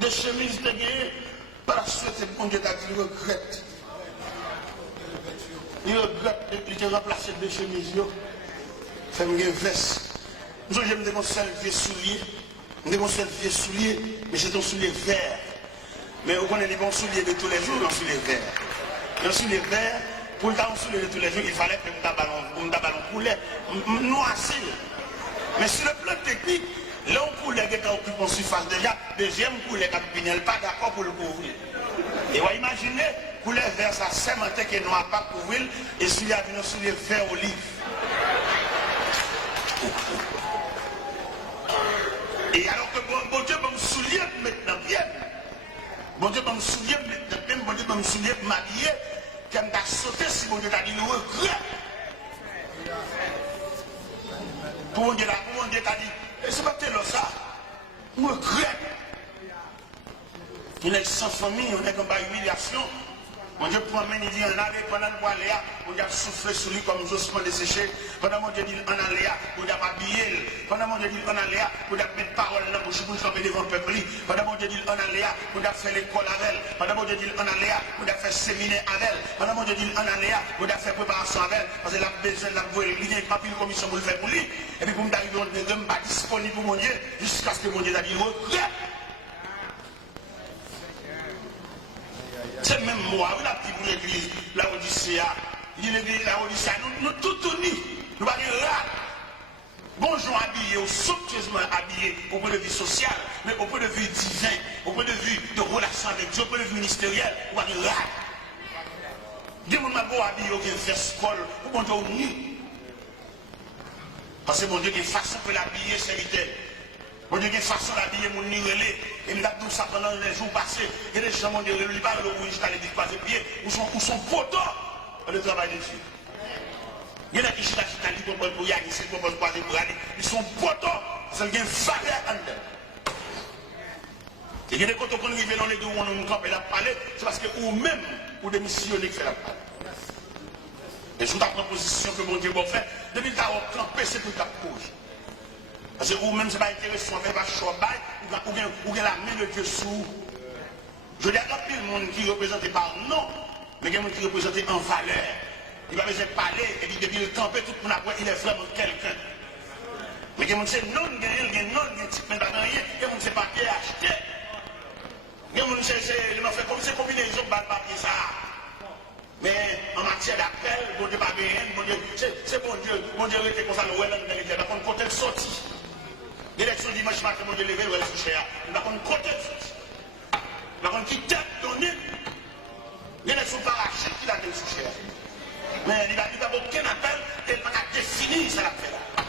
de chemises de gagné, parce que c'est bon Dieu qui regrette. Il regrette de remplacer des chemises. Fait une veste. Nous j'aime des seul vieux souliers. Des seul vieux souliers, mais c'est un soulier vert. Mais on connaît les bons souliers de tous les jours, un soulier vert. Un soulier vert, pour le temps, un soulier de tous les jours, il fallait que un ballon poulet, noirci. Mais sur le plan technique, là on poulet qui occupe en surface déjà, deuxième poulet qui n'est pas d'accord pour le couvrir. Et on va imaginer, poulet vert, ça sémenté qui est noir pas couvrir, et celui-là a un soulier vert olive. Et alors que bon Dieu va me soulier maintenant bien. Bon Dieu va me soulier maintenant bien, bon Dieu va me soulier m'habiller, qu'elle m'a sauté si bon Dieu t'a dit le regret. Pour mon Dieu t'a dit, et c'est pas tel ça, regret. Il est sans famille, on est comme par humiliation. Mon Dieu promène, il dit en allée, pendant le bois Léa, on a soufflé sur lui comme Jospin desséché. Pendant mon Dieu dit en allée, on a habillé. Pendant mon Dieu dit en allée, on a mis parole dans la bouche pour frapper devant le peuple. Pendant mon Dieu dit en allée, on a fait l'école avec elle. Pendant mon Dieu dit en allée, on a fait séminaire avec elle. Pendant mon Dieu dit en allée, on a fait préparation avec elle. Parce qu'elle a besoin d'avoir une ligne, pas une commission pour le faire pour lui. Et puis pour me dire, on n'est pas disponible pour mon Dieu, jusqu'à ce que mon Dieu a dit regret. C'est même moi, vous l'avez dit pour l'église, la Odyssée, il dit l'église, la Odyssée, nous tout unis, nous allons dire là. Bonjour habillés, somptueusement habillés au point de vue social, mais au point de vue divin, au point de vue de relation avec Dieu, au point de vue ministériel, nous allons dire là. Des gens qui sont habillés au veste col, ou bon Dieu unis. Parce que mon Dieu, il y a une façon de l'habiller, c'est l'idée. Mon Dieu, il y a une façon d'habiller mon nirelé. Et il a tout ça pendant les jours passés. Et les gens, mon Dieu, ils parlent de jusqu'à les croiser pieds. Où sont potos le travail de Dieu. Il y en a qui sont pour y aller, pour croiser pour aller. Ils sont potos. C'est une valeur en eux. Et il y a des côtés qu'on arrive dans les deux où on nous campe et la parler. C'est parce que vous-même, vous démissionnez que c'est la parole. Et sous ta proposition que mon Dieu va faire, depuis que tu as campé, c'est pour ta cause. Parce que vous-même, ce n'est pas intéressant, vous n'avez pas choix, ou bien la main de Dieu sous. Je dis à tout le monde qui est représenté par non, mais il y a des gens qui sont représentés en valeur. Il va besoin de parler, et puis depuis le camper, tout le monde après, il est vraiment quelqu'un. Mais il y a des gens qui disent non, il y a des gens qui ne pas rien, il y a des gens qui ne savent pas qui acheter. Il y a des gens qui fait comme c'est combinaison de papier ça. Mais en matière d'appel, bon Dieu pas bien, bon Dieu, c'est bon Dieu était comme ça, le Welland, il a un côté sorti. L'élection dimanche matin, mon Dieu levé, le souché, il a un côté sorti. Il a un qui tête donnée. L'élection parachute, il a été souché. Mais il n'a aucun appel, il n'a pas défini ça l'a fait là.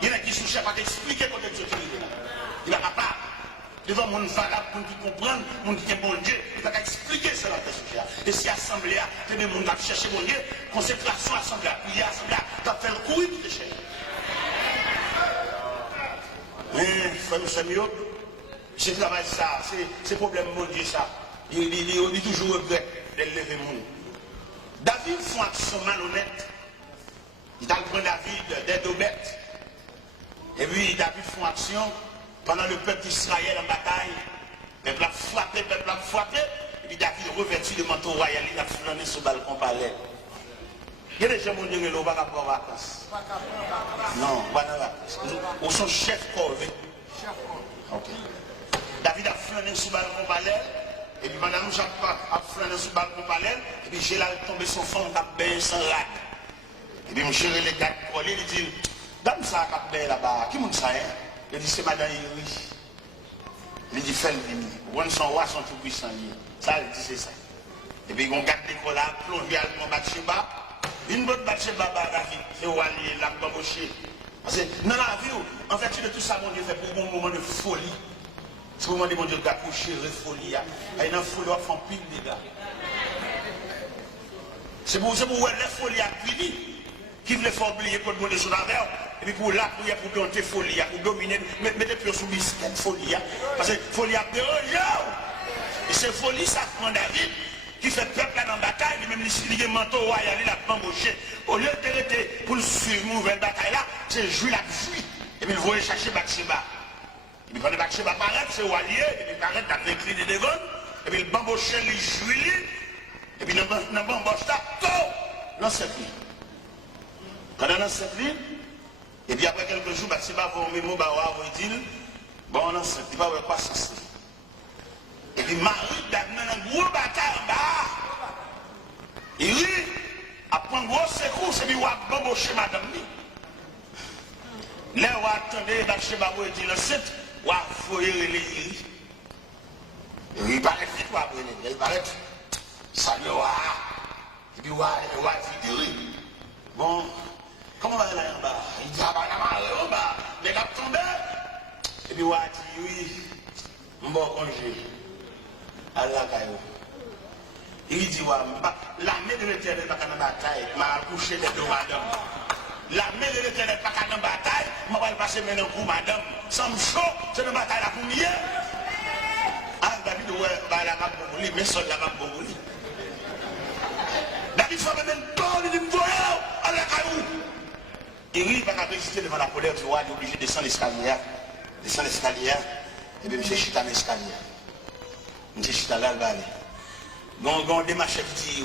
Il y en a qui souché, pas expliquer côté Dieu qui est là. Il n'a pas. Devant mon valable, pour qui comprendre, mon qui est bon Dieu, il va expliquer cela à social. Et si l'assemblée a, c'est des gens qui chercher mon Dieu, consécration, assemblée, prière, assemblée, tu as fait le courir pour te chercher. Mais, frère Samuel, je travaille ça, c'est problème mon Dieu ça. Il dit toujours regret de lever mon monde. David fait une action malhonnête. Il a pris David des deux bêtes. Et puis David fait une action. Pendant le peuple d'Israël en bataille, le peuple a frappé, et puis David revêtu de manteau royal, il a flâné sur le balcon palais. Il y a des gens qui ont dit que nous ne pouvons pas en vacances. Non, pas en vacances. Ou son chef corvée. Okay. David a flâné sur le balcon palais, et puis madame Jacques a flâné sur le balcon palais, et puis j'ai là tombé son fond, il a bien sans lac. Et puis mon chéri, les gars qui collent, il dit, dame ça a bien là-bas, qui monte ça, hein? Il dit, c'est madame Yuri. Il dit, fais le demi. On son roi, son tout puissant. Ça, il dit, c'est ça. Et puis, on garde l'école là, plongé à mon Bathsheba. Une bonne Bathsheba, David, c'est roi lié, l'a bamboché. Parce que dans la vie, en fait, de tout ça, mon Dieu fait pour un moment de folie. C'est pour un moment de mon Dieu d'accoucher, de folie. Et dans la folie, on fait pile de dégâts. C'est pour la folie à fini. Qui voulait faire oublier pour demander sur la verre. Et puis pour la prière, pour dompter folie, pour dominer, mettez plus sous biscuit folie. Parce que folie a dérangé. Et c'est folie, ça prend David, qui fait peuple là dans la bataille, même les manteaux royal, il a embauché. Au lieu de pour suivre une nouvelle bataille là, c'est jouer la pluie. Et puis il voulait chercher Bathsheba. Et puis quand le marché va paraître, c'est Walier, et puis paraître, il a incliné des gones, et puis le bamboché, les juillet, et puis dans le bamboche, dans cette ligne. Quand dans cette ligne, et puis après quelques jours, c'est pas pour mes mots, il dit, bon, non, c'est pas quoi ça c'est. Et puis Marie, dans une grosse bataille en bas, il dit, après un gros secours, c'est lui qui a bamboché madame. Là, on attendait, marché babou et dit, le site, on a foyé les iris. Il paraît vite, il paraît, salut, et puis on a dit, oui. Bon, comment on va aller en bas? Il dit, ah bah, on va en bas, mais il a tombé. Et puis on a dit, oui, on va congé. Allah caillou. Il dit, l'armée de l'Éternel n'est pas dans la bataille, m'a accouché des deux madame. L'armée de l'Éternel n'est pas dans la bataille, m'a pas passer maintenant pour madame. Sans chaud, c'est une bataille là pour mieux. Ah, David, ouais, la map pour lui, mais seul la map pour lui. David fait même peur, il dit, voyons, Allah caillou. Il rit, il va résister devant la colère du roi, il est obligé de descendre l'escalier. Descendre l'escalier, et puis monsieur chita dans l'escalier. Monsieur chita là, le balai. Donc, des machins qui disent,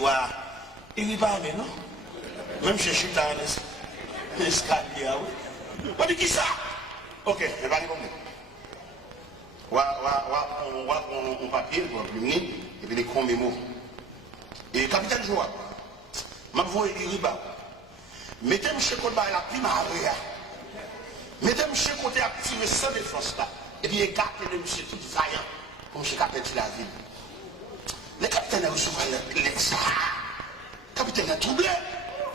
il n'y a pas, non? Même chez Chita, l'escalier, oui. On dit qui ça? Ok, il va répondre. On va prendre un papier pour imprimer, et puis les combien mots. Et capitaine Joa, je vais dire, mettez-moi chez côté la primaire. Mettez-moi chez côté activer sans défense là. Et puis écartez le monsieur tout vaillant, comme monsieur capitaine de la ville. Le capitaine a reçu l'exa. Le capitaine a troublé.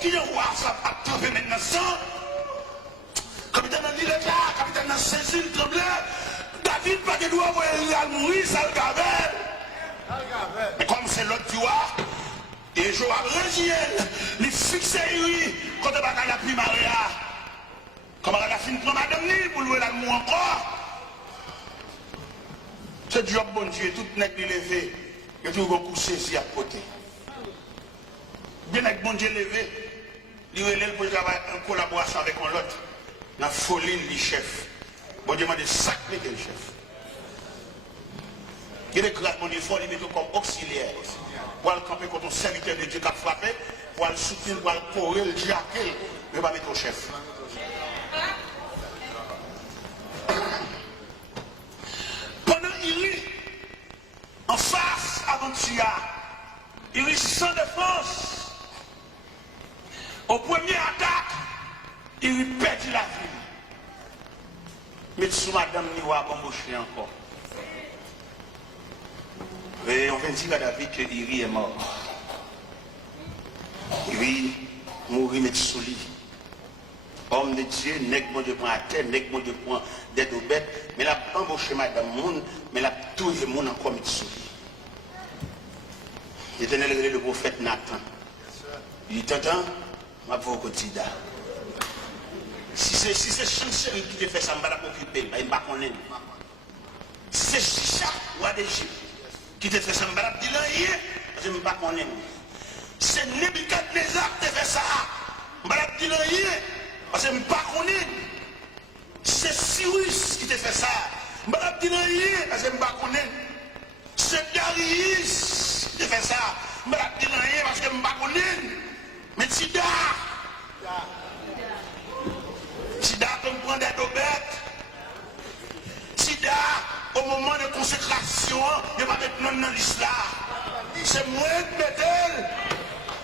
Qui est roi, ça va tremper maintenant sans. Le capitaine a dit là, le capitaine a saisi le tremblé. David, pas de doigt, il a mourir, ça le gavelle. Mais comme c'est l'autre tu vois, et Joab Régiel, il fixe lui, quand il va à la primaria. Comment elle a fini pour madame ni pour louer l'amour encore. Ce job, bon Dieu, tout n'est pas levé. Et tout le coup saisi à côté. Bien avec bon Dieu levé, il relève pour travailler en collaboration avec un autre. Dans la folie, le chef. Bon Dieu m'a dit sacré le chef. Il est grave, bon Dieu, il faut le mettre comme auxiliaire. Pour le camper contre un serviteur de Dieu qui a frappé, pour le soutenir, pour le courir, le jaquer, mais pas mettre au chef. Pendant il lit, en face avant Tia, il est sans défense. Au premier attaque, il perd la vie. Mais sous madame Niwa bambouché encore. Et on vient dire à David que Iri est mort. Iri mourit mais sous lui. Homme de Dieu, n'est bon Dieu prend à terre, n'est bon Dieu prend des deux bêtes, mais la embauché madame monde, mais la tout le monde encore met sous lui. L'Éternel est le prophète Nathan. Il dit, t'entends, ma pauvre quotidien. Si c'est chancerie qui te fait ça, je ne vais pas t'occuper, je ne vais pas connaître. Si c'est Chicha ou Adégypte qui te fait ça, je ne vais pas te dire, je ne vais pas connaître. C'est Nebuchadnezzar qui te fait ça, je ne vais pas te dire, parce que je ne vais pas connaître. C'est Cyrus qui te fait ça, je ne vais pas te dire, parce que je ne vais pas connaître. C'est Darius qui te fait ça, je ne vais pas te dire, parce que je ne vais pas connaître. Mais Sida, comme prendre des dobettes. Sida, au moment de consécration, il va mettre non dans l'islam. C'est moi qui mets,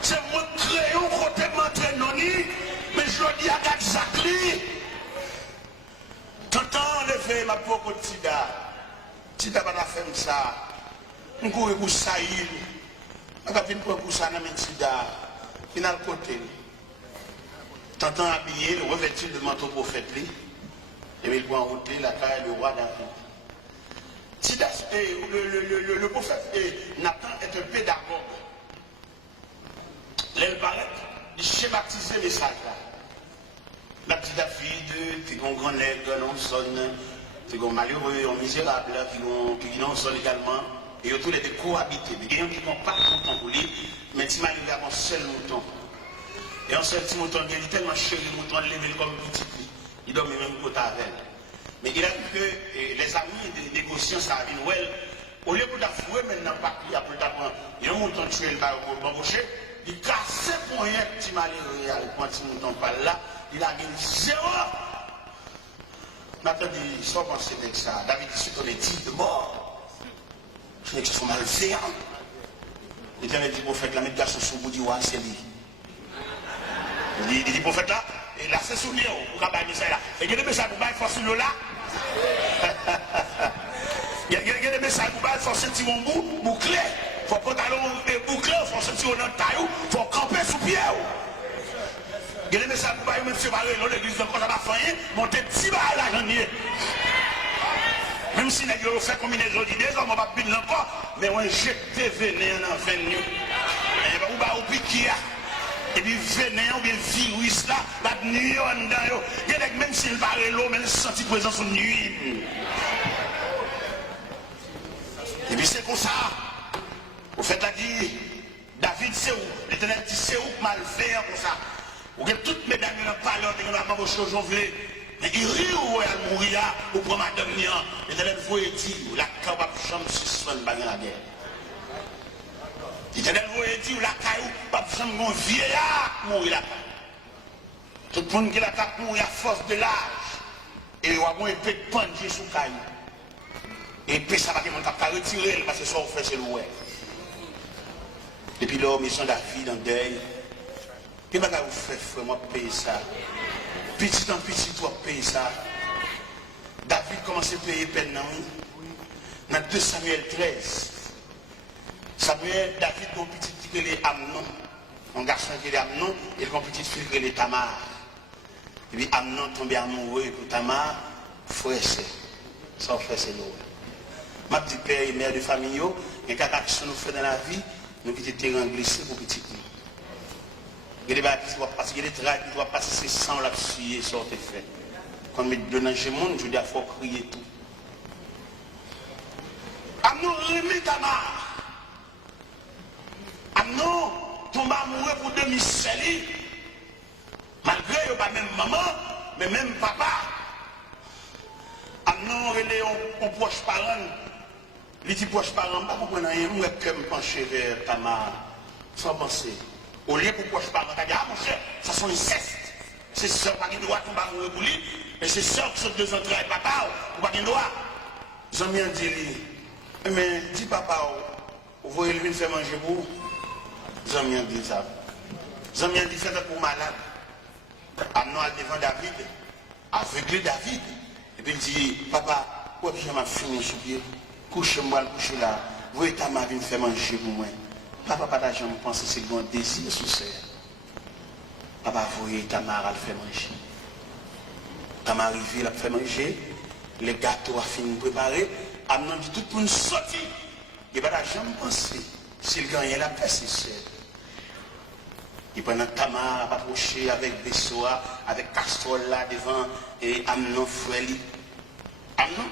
c'est moi qui crée un côté de noni, mais je dis à Gatzakli. T'entends le fait, ma pauvre Sida. Sida va la faire ça. On court pour Saïl. On va venir pour ça dans le Sida. Il a le côté. T'entends habillé, le revêtir de manteau prophète, et puis il prend en route la caille du roi David. Le prophète Nathan est un pédagogue. L'elle paraît, il schématise le message là. La petite David, qui est un grand nègre, non sonne, qui est un malheureux, un misérable, qui n'en sonne également, et tous les deux cohabités. Mais il y a qui n'ont pas de mouton pour lui, mais il m'arrive à un seul mouton. Et un seul petit mouton, il est tellement chéri, le mouton, il est comme petit. Il dorme même côté avec elle. Mais il a dit que les amis des négociants, ça a dit, au lieu d'avouer maintenant, pas qu'il y a plus d'avant, il y a un montant tué le bar pour m'embaucher, il casse pour rien, petit malheureux, quand il montant pas là, il a gagné 0. Maintenant, il sort penser avec ça. David dit, c'est ton éthique de mort. Ce n'est que ce sont malveillants. L'Éternel dit, prophète, la mettre garçon sous vous dit, ouais, c'est lui. Il dit, prophète là, et là, c'est souvenir, pour qu'on baille ça là. Et il y a des messages pour bailler force là. Il y a des messages pour bailler force petit bout, bouclé. Il faut pantalon bouclé, il faut sortir dans le taillou, il faut camper sous pied. Il y a des messages pour bailler, même si vous allez dans l'église, quand ça va faire, monter petit bail là, j'en ai. Même si nous fait combinaison d'idées, on va pas bien encore, mais on jette vénéen dans le vénéen. Et on va au piquer. Et puis vénéen ou bien virus là, la nuit en dedans. Même s'il va à l'eau, mais il sent une présence de nuit. Et puis c'est comme ça. Au fait, là, dit, David, c'est où? L'Éternel dit, c'est où mal faire pour ça? Ou bien toutes mes dames, il n'y a pas l'heure, il n'y a pas beaucoup de choses. Mais il rit ou elle mourir, ou pour madame Nian, l'Éternel vous dit, la cabane chambre suspend la guerre. L'Éternel vous dit, la caillou, pas chambre mon vieillard mourir la caille. Tout le monde qui la tape mourir à force de l'âge. Et il y a un épée de puncher sous caillou. Et puis ça va que mon tape à retirer, parce que ça on fait c'est l'ouest. Depuis là, mission David en deuil. Et bien, vous faites, frère, moi, payer ça. Petit en petit, toi, payer ça. David commence à payer peine dans 2 Samuel 13. Samuel, David, mon petit qui est Amnon. Mon garçon qui est Amnon, et mon petit fille qui est Tamar. Et puis Amnon tombe amoureux pour Tamar, frère, c'est. Son frère, c'est l'eau. Ma petite père et mère de famille, et quand action nous fait dans la vie, nous quittons le terrain glissé pour petit nous. Il y a des choses qui doivent passer, il y a des traits qui doivent passer sans la suyer, ça a été fait. Quand je me donne chez moi, je dis qu'il faut crier tout. Amnon remet Tamar. Amnon tombe amoureux pour demi-seli. Malgré qu'il n'y a pas même maman, mais même papa. Amnon relève un proche parent. Les petits proches parents, je ne comprends pas rien, moi je me penche vers Tamar, sans penser. Au lieu pour proches parents, je dis, ah mon cher, ça sont incestes. C'est sœurs qui ne doivent pas tomber pour lui, mais c'est sœurs qui sont 2 entrailles, papa, ou pas qu'il doit. J'en ai dit, mais dis papa, vous voyez lui faire manger pour vous. J'en ai dit ça. J'en ai dit, faites pour malade. Amnon a devant David, aveuglé David, et puis il dit, papa, pourquoi je m'ai fini sous pied? Couche-moi, couche là. Vous voyez ta mère faire manger pour moi. Papa, pas d'argent, je pense que c'est un désir sous serre. Papa, vous voyez ta mère faire manger. Ta mère arrive, elle a fait manger. Les gâteaux a fini de préparer. Amnon dit tout le monde sorti. Il n'y a pas d'argent, je pense. S'il gagne, la paix, c'est serre. Il prend ta mère approché avec Bessoa, avec Castrol là devant, et Amnon Freli. Amnon,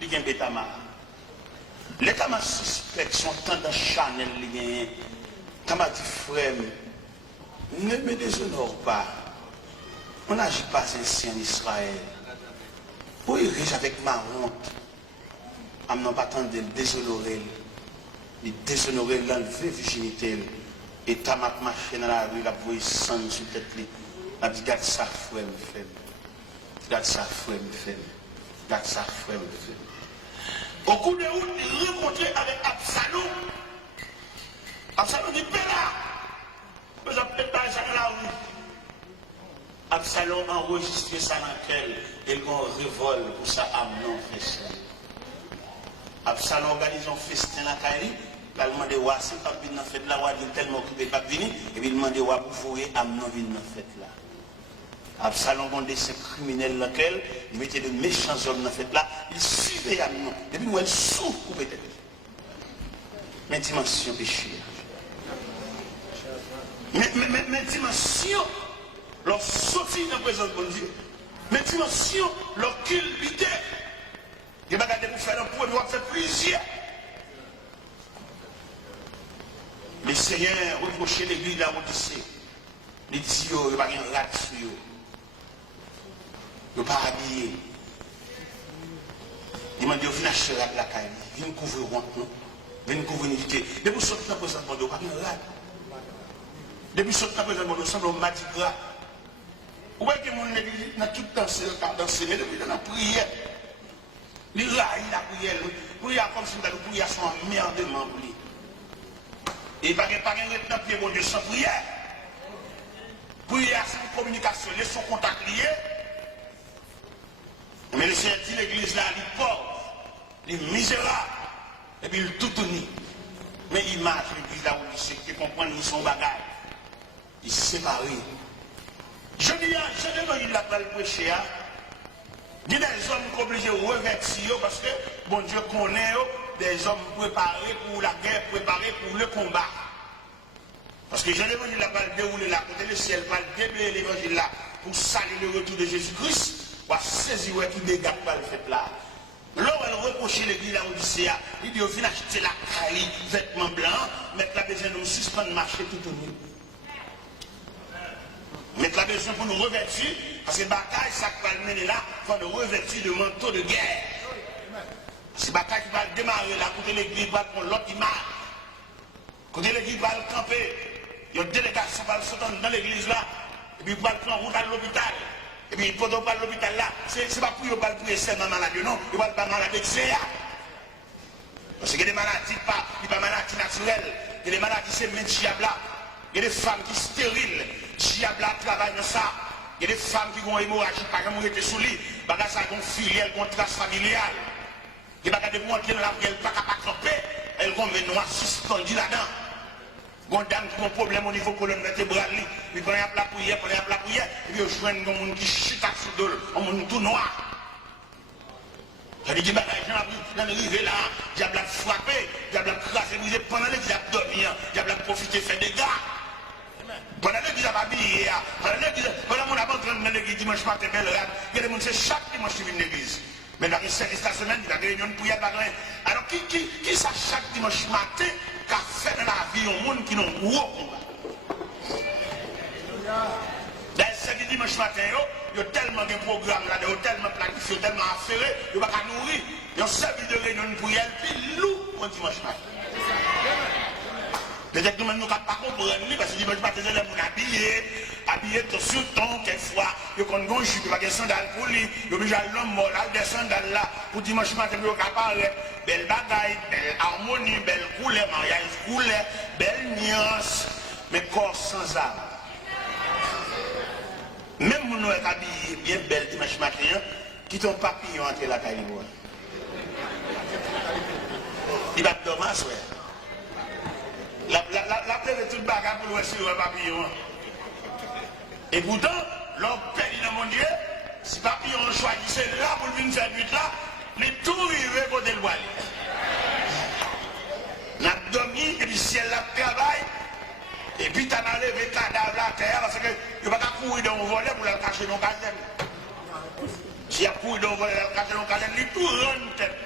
il y a un Tamar. Les Tamar suspects sont tant dans Chanel. Tamar dit, frère, ne me déshonore pas. On n'agit pas ainsi en Israël. Pour y riche avec ma honte, Amnon pas tant de déshonorer. Il déshonorer l'enlever virginité. Et Tamar marché dans la rue, la voix sang sur tête. Il a dit, garde ça, frère, me fait. Garde ça, frère, me fait. Garde ça, frère, me fait. Au coup de route, il rencontrait avec Absalom. Absalom dit, Péla, vous avez peut-être pas ça dans la rue. Absalom a enregistré ça dans lequel il y a un révolte pour ça, Amnon fait ça. Absalom organise un festin dans la Kairi, il a demandé, si pas venir dans la fête là, il est tellement occupé, pas venir, et puis il a demandé, pour voir Amnon venir dans la fête là. Absalom a un dessin criminel dans lequel il mettait de méchants hommes dans la fête là, il suivait Amnon. Depuis moi, il souffre pour peut-être. Mais dimension péché. Mais dimension, leur sortie dans la présence de bon Dieu. Mais dimension, leur culpité. Il va garder pour faire un point, il va faire plusieurs. Les Seigneurs reprochaient l'église de la Odyssée. Les dit, il n'y a pas de rat sur eux. Ils ne sont pas habillés. Il m'a dit, au final, je suis la caille. Viens couvrir honte, non? Viens couvrir unité. Depuis que je suis dans le présentement, je ne suis pas rad. Depuis que je suis dans le présentement, je semble m'a dit gras. Vous voyez que mon église n'a tout dansé, mais depuis que je prière. Il raille la prière. Prière comme si la prière soit un merdement pour lui. Et il n'y a pas de pied bon Dieu sans prière. Prière, c'est une communication, les sont contact liés. Mais le Seigneur dit l'église là, il est pauvre, il est misérable, et puis il est tout uni. Mais il marche l'église là où il sait qu'il comprend son bagage. Il est séparé. Je dis, il n'a pas le prêcher. Il y a des hommes qui sont obligés de revêtir parce que bon Dieu connaît des hommes préparés pour la guerre, préparés pour le combat. Parce que l'évangile n'a pas déroulé là, côté le ciel, pas déblayer l'évangile là pour saluer le retour de Jésus-Christ. On va saisir qui dégâts pas le fait là. Là où elle reproche l'église à Odyssée, il dit au final acheter la caille, vêtements blancs, mettre la besoin de nous suspendre marcher tout au mieux. Mettre la besoin pour nous revêtir, parce que bataille, ça qui va mener là, il faut nous revêtir de manteau de guerre. C'est bataille qui va démarrer là, côté l'église va prendre l'autre image. Côté l'église va le camper, il y a une délégation qui va le sauter dans l'église là, et puis il va le prendre route à l'hôpital. Et puis pendant qu'on va à l'hôpital là, c'est pas pour il seulement malade, non, il va pas malade avec CA. Parce qu'il y a des maladies, pas maladies naturelles, il y a des maladies, c'est même diable. Il y a des femmes qui sont stériles, diable travaille dans ça. Il y a des femmes qui ont hémorragie, par exemple, qui étaient sous lit, parce que ça a une filiale, une trace familiale. Il n'y a pas de entrer dans la vie, elle ne peut pas tromper, elle va mettre noir suspendu là-dedans. Une dame qui a un problème au niveau colonne vertébrale, puis pendant la prière, et puis je vois un monde qui chute à sous un monde tout noir. Ça dit que les gens dans le rivet là, diable a frappé, diable a crasé, brisé, pendant le diable dormi, diable a profité, fait des gars. Pendant le diable a habillé, pendant mon abandon dans l'église dimanche matin, il y a des gens qui chaque dimanche qui viennent de l'église. Mais dans les services de la semaine, il y a des réunions de prière. Alors, qui ça chaque dimanche matin qu'a fait dans la vie un monde qui n'a pas de gros combat? Dans les services dimanche matin, il y a tellement de programmes là, il y a tellement planifié, tellement affairé, il n'y a pas qu'à nourrir. Il y a un service de réunion de prière, puis loup pour dimanche matin. Peut-être que nous ne pouvons pas comprendre, parce que dimanche matin, les gens habillés sur le ton, quelquefois, ils ont un jupe, ils ont des sandales pour lui, ils ont déjà l'homme mort, des sandales là, pour dimanche matin, ils ont apparaître, belle bagaille, belle harmonie, belle couleur, mariage couleur, belle nuance, mais corps sans âme. Même nous sommes habillés bien belle dimanche matin, qui t'ont papillon entre la caille. Il va te dommager, ouais. La plaie de tout le bagage pour le sur le papillon. Et pourtant, l'homme périt dans mon Dieu, si papillon choisissait là pour venir faire nuit là, les tout rivés côté le voile. On a dormi, et puis ciel là travaille, et puis tu as enlevé le cadavre à terre, parce que tu ne vas pas courir dans le volet pour le cacher dans le caserne. Si tu as couru dans le volet pour le cacher dans le caserne, il tout rend tête.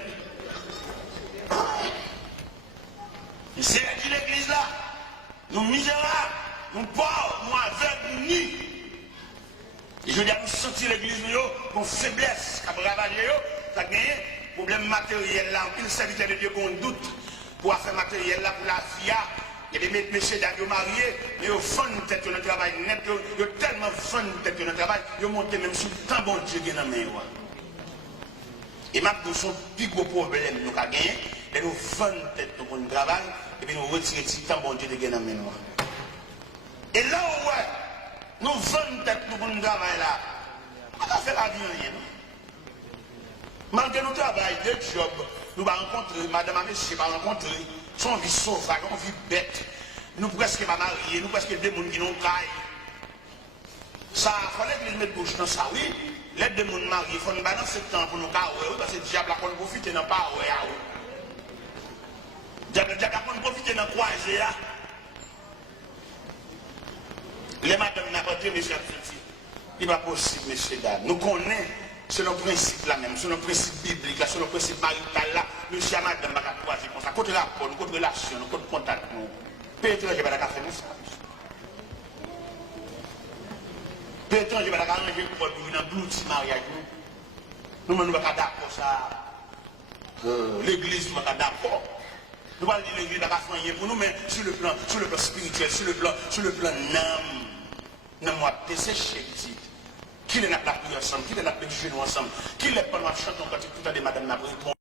C'est l'église là, nous misérables, nous pauvres, nous aveugles, nous nus. Et je dis à nous sentir l'église, nous faiblesse, qui a ravagé, ça a gagné, problème matériel là, aucun serviteur de Dieu qu'on doute pour faire matériel là pour la vie. Il y a des messieurs qui sont mariés, mais ils font tête dans le travail net, ils ont tellement fun tête dans le travail, ils ont monté même sur le temps bon Dieu qui est dans la main. Et maintenant, son plus gros problème nous avons gagné, c'est nous fun tête dans le travail, et puis nous retirons le temps bon Dieu qui est dans la main. Et là où nous fun tête dans le travail là, on va faire la vie rien. Malgré notre travail de job, nous allons rencontrer, madame et monsieur, va rencontrer, son vie sauvage, son vie bête. Nous presque pas mariés, nous presque des gens qui n'ont pas. Ça, il fallait que nous mettions bouche dans ça, oui. Les deux gens mariés, il faut nous balancer ce temps pour nous carrer, parce que le diable a profité dans le pas. Le diable a profité dans le croisé. Les madames n'ont pas dit, monsieur, il n'est pas possible, monsieur, dames. Nous connaissons. C'est le principe là même, c'est le principe biblique là, c'est le principe marital là. Monsieur et madame, va croiser comme ça. Côté rapport, côté relation, côté contact, pays étranger, je vais faire ça. Pays étranger, je vais arranger pour venir dans le mariage. Nous ne pouvons pas d'accord ça. l'église va d'accord. Nous parlons de l'église n'a pas soigné pour nous, mais sur le plan spirituel, sur le plan âme, nous avons desséché petit. Qui est la prière ensemble, qui est la prière ensemble, qui est pendant chanter quand tout à des madame n'a